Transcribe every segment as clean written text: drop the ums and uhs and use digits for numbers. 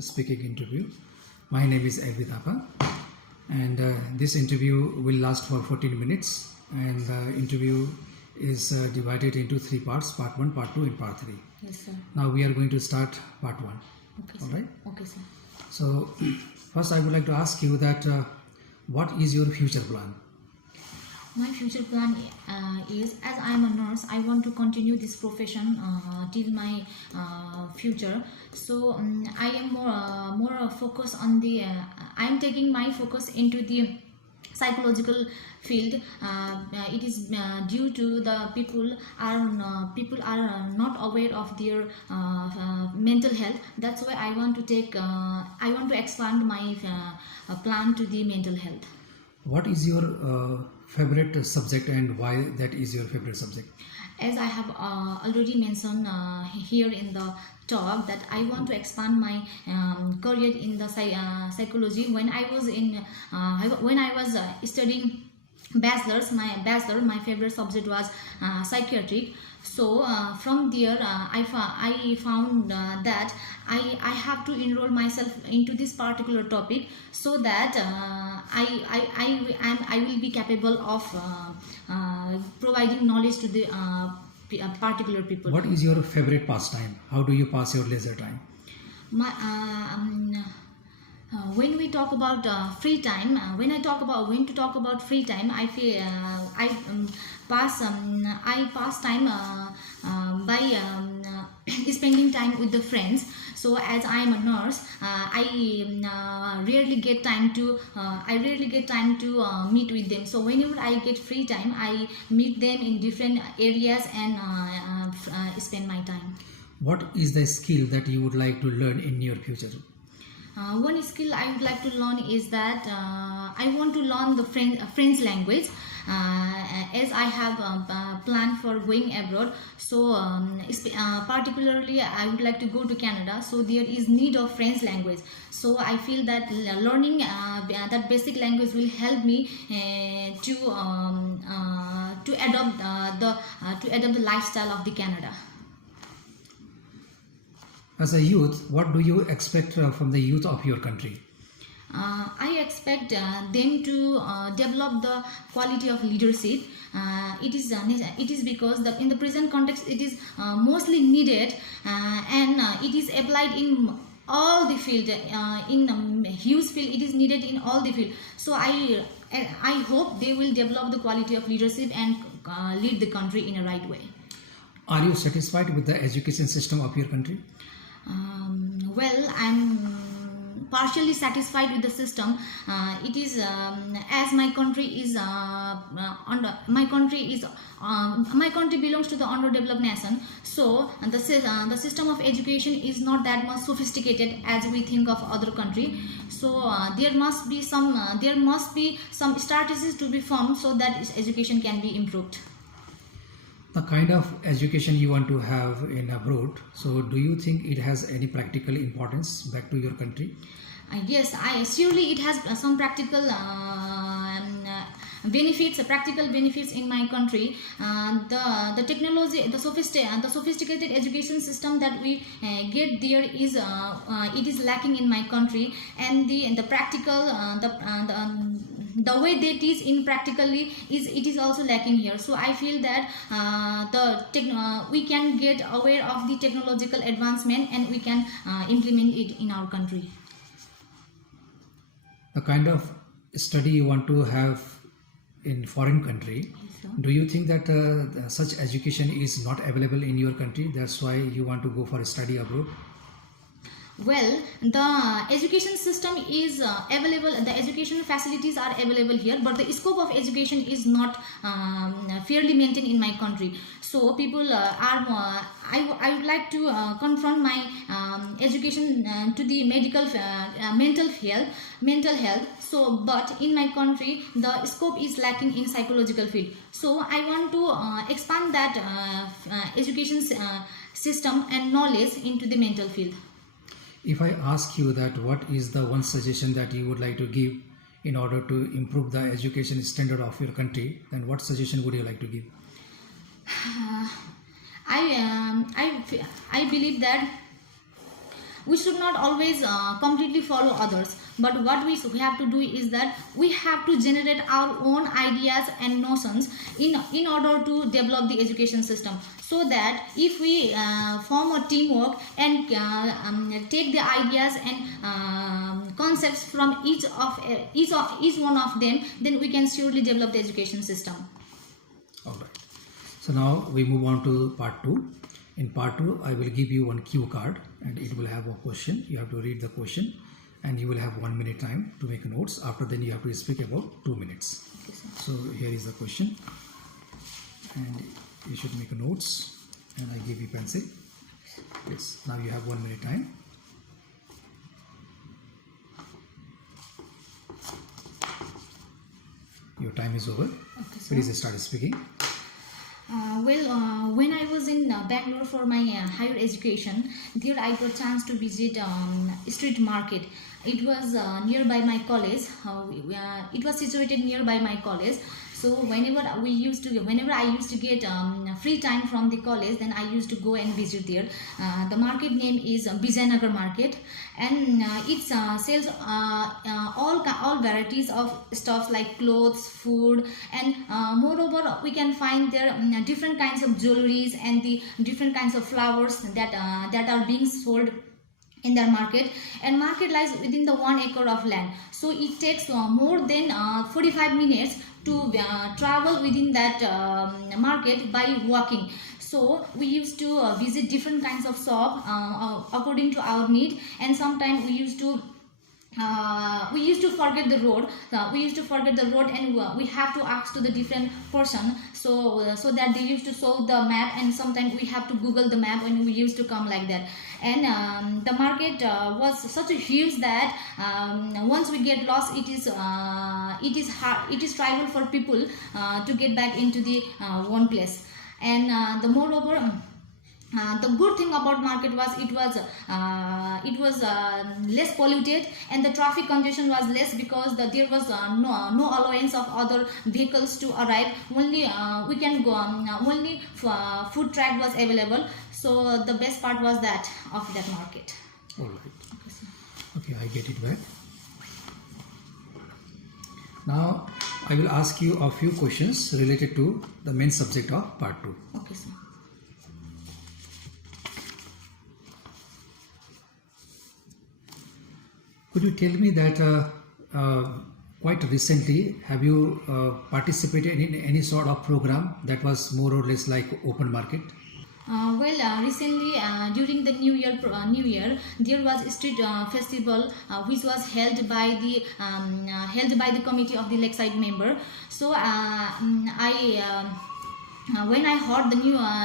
speaking interview. My name is Elvi Thapa, and this interview will last for 14 minutes, and the interview is divided into 3 parts: part 1, part 2, and part 3. Yes, sir. Now we are going to start part 1. Okay, All sir. right. Okay, sir. So first I would like to ask you that what is your future plan? My future plan is, as I am a nurse, I want to continue this profession till my future. So I am more focused on the. I am taking my focus into the psychological field. It is due to the people are not aware of their mental health. That's why I want to expand my plan to the mental health. What is your favorite subject, and why that is your favorite subject? As I have already mentioned here in the talk, that I want to expand my career in the psychology. When I was studying bachelor's, my favorite subject was psychiatric. So from there I found that I have to enroll myself into this particular topic, so that I will be capable of providing knowledge to the particular people. What is your favorite pastime? How do you pass your leisure time? When we talk about free time, when to talk about free time, I feel I pass time by spending time with the friends. So as I am a nurse, I rarely get time to meet with them. So whenever I get free time, I meet them in different areas and spend my time. What is the skill that you would like to learn in your future? One skill I would like to learn is that I want to learn the French language, as I have planned for going abroad. So particularly I would like to go to Canada, so there is need of French language. So I feel that learning that basic language will help me to adopt the lifestyle of the Canada. As a youth, what do you expect from the youth of your country? I expect them to develop the quality of leadership. It is because in the present context it is mostly needed, and it is applied in all the field. In huge field, it is needed in all the field. So I hope they will develop the quality of leadership and lead the country in a right way. Are you satisfied with the education system of your country? Well, I'm partially satisfied with the system. It is as my country belongs to the underdeveloped nation. So the system of education is not that much sophisticated as we think of other country. So there must be some strategies to be formed so that education can be improved. The kind of education you want to have in abroad, so do you think it has any practical importance back to your country? Yes, surely it has some practical benefits in my country. The technology, the sophisticated education system that we get there is it is lacking in my country, and the practical the way they teach in practically is also lacking here. So I feel that we can get aware of the technological advancement, and we can implement it in our country. The kind of study you want to have in foreign country, Yes, do you think that such education is not available in your country? That's why you want to go for a study abroad? Well, the education system is available, the education facilities are available here, but the scope of education is not fairly maintained in my country. So people I would like to confront my education to the mental health. So but in my country the scope is lacking in psychological field. So I want to expand that education system and knowledge into the mental field. If I ask you that what is the one suggestion that you would like to give in order to improve the education standard of your country, then what suggestion would you like to give? I believe that we should not always completely follow others, but what we have to do is that we have to generate our own ideas and notions in order to develop the education system, so that if we form a teamwork and take the ideas and concepts from each one of them, then we can surely develop the education system. All right. So now we move on to part 2. In part 2, I will give you one cue card and it will have a question. You have to read the question and you will have 1 minute time to make notes. After then you have to speak about 2 minutes. Okay, sir. So here is the question and you should make notes, and I give you pencil. Yes, now you have 1 minute time. Your time is over. Okay, sir. Please start speaking. When I was in Bangalore for my higher education, there I got chance to visit street market. It was nearby my college. It was situated nearby my college. So whenever I used to get free time from the college, then I used to go and visit there. The market name is Vijayanagar Market, and it sells all varieties of stuffs like clothes, food, and moreover we can find there different kinds of jewelries and the different kinds of flowers that are being sold in their market. And market lies within the 1 acre of land, so it takes more than 45 minutes to travel within that market by walking. So we used to visit different kinds of shop according to our need, and sometimes we used to forget the road. And we have to ask to the different person, so that they used to show the map, and sometimes we have to Google the map, and we used to come like that. And the market was such a huge that once we get lost, it is hard. It is tribal for people to get back into the one place. And the good thing about market was it was less polluted, and the traffic congestion was less because there was no allowance of other vehicles to arrive. Only we can go. Only food track was available. So the best part was that of that market. All right. Okay, I get it back. Now I will ask you a few questions related to the main subject of part 2. Okay, sir. Could you tell me that quite recently have you participated in any sort of program that was more or less like open market? Recently during the New Year, there was a street festival which was held by the committee of the Lakeside member. So when I heard the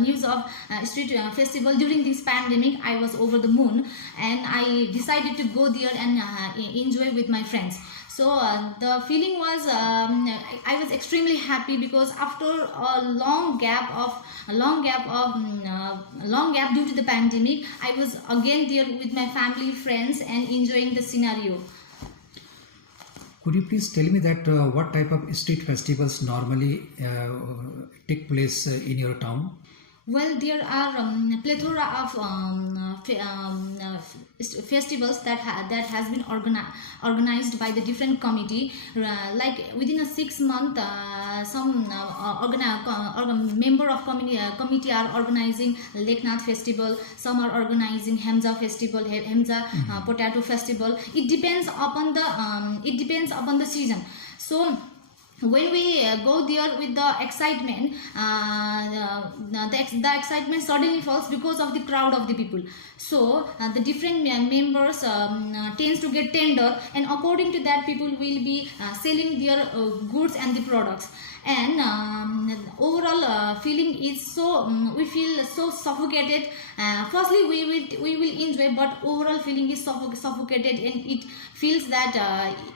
news of street festival during this pandemic, I was over the moon, and I decided to go there and enjoy with my friends. So the feeling was I was extremely happy, because after a long gap due to the pandemic, I was again there with my family, friends, and enjoying the scenario. Could you please tell me that what type of street festivals normally take place in your town? Well, there are plethora of festivals that has been organized by the different committee. Like within a 6 month, some member of committee are organizing Leknath festival. Some are organizing Hemza festival, Hemza potato festival. It depends upon the season. So when we go there with the excitement, the excitement suddenly falls because of the crowd of the people. So the different members tends to get tender, and according to that, people will be selling their goods and the products. And overall feeling is so we feel so suffocated. Firstly, we will enjoy, but overall feeling is suffocated, and it feels that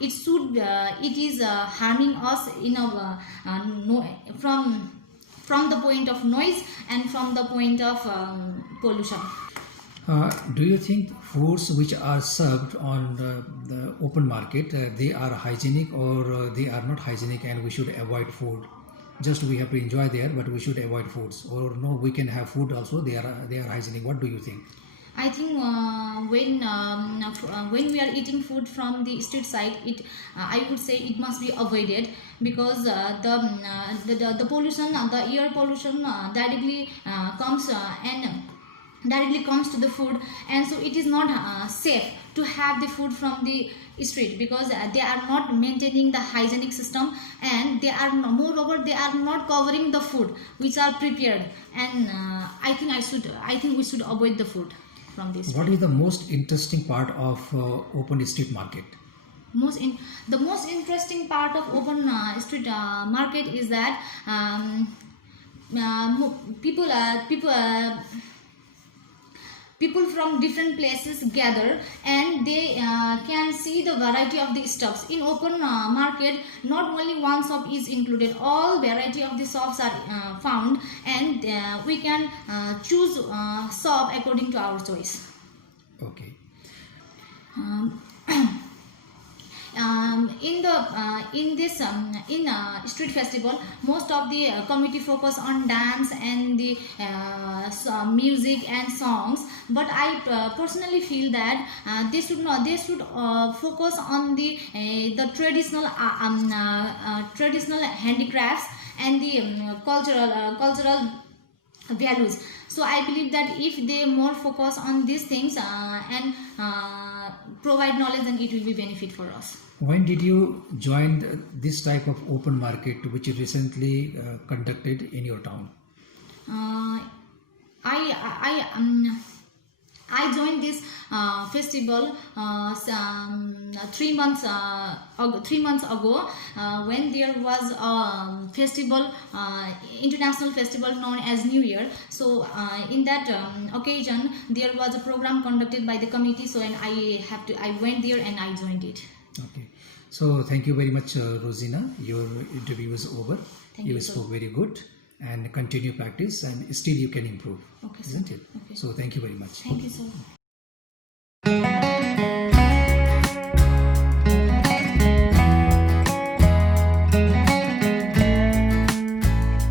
it is harming us in a from the point of noise and from the point of pollution. Do you think foods which are served on the open market, they are hygienic or they are not hygienic, and we should avoid food? Just we have to enjoy there, but we should avoid foods. Or no, we can have food also, they are hygienic. What do you think? I think when we are eating food from the street side, I would say it must be avoided, because the pollution, the air pollution directly comes to the food, and so it is not safe to have the food from the street, because they are not maintaining the hygienic system, and moreover they are not covering the food which are prepared, and I think we should avoid the food from this. What is the most interesting part of open street market? The most interesting part of open street market is that people from different places gather, and they can see the variety of the stuffs. In open market, not only one shop is included, all variety of the shops are found, and we can choose shop according to our choice. Okay. In street festival, most of the committee focus on dance and the music and songs, but I personally feel that they should focus on the traditional handicrafts and the cultural values. So I believe that if they more focus on these things and provide knowledge, then it will be benefit for us. When did you join this type of open market which you recently conducted in your town? I joined this festival 3 months ago, when there was a festival, international festival known as New Year. So in that occasion, there was a program conducted by the committee. So, and I went there and I joined it. Okay. So thank you very much, Rosina. Your interview is over. Thank you you, spoke sir. very good, and continue practice, and still you can improve, Okay, sir. isn't it? Okay. So thank you very much. Thank you, sir.